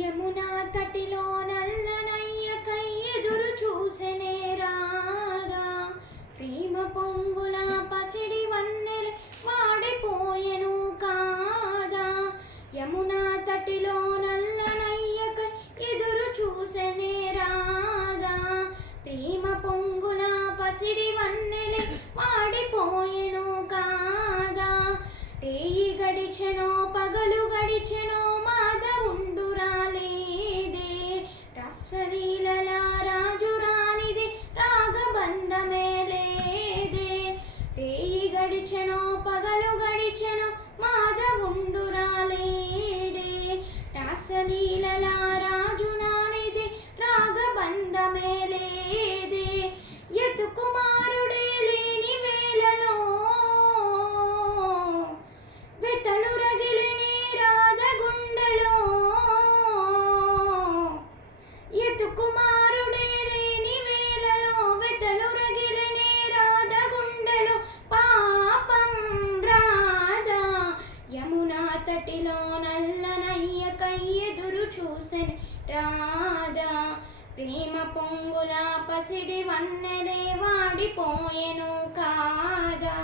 యమునా తటిలో నల్లనయ్యకై ఎదురు చూసెనే రాధా. ప్రేమ పొంగుల పసిడి వన్నెల వాడిపోయెను కాదా. యమునా తటిలో నల్లనయ్యకై ఎదురు చూసెనే రాధా. ప్రేమ పొంగుల పసిడి వన్నెల వాడిపోయెను కాదా. రేయి గడిచెనో పగలు గడిచెనో మాధవుండు రాలేదే. రసలీలల రాజు రానిదే రాగబంధమే లేదే. రేయి గడిచెనో పగలు గడిచెనో మాధవుండు రాలేడే. రసలీలల రాజు రానిదే రాగబంధమే లేదే. యతుకుమారుడే లేని వేళలో వెతలు రగిలినే రాధ గుండెలో. యతుకుమారుడే లేని వేళలో వెతలు రగిలినే రాధ గుండెలో. పాపం రాధా యమునా తటిలో నల్లనయ్యకై ఎదురు చూసెను రాధా. ప్రేమ పొంగుల పసిడి వన్నెలే వాడిపోయెను కాదా.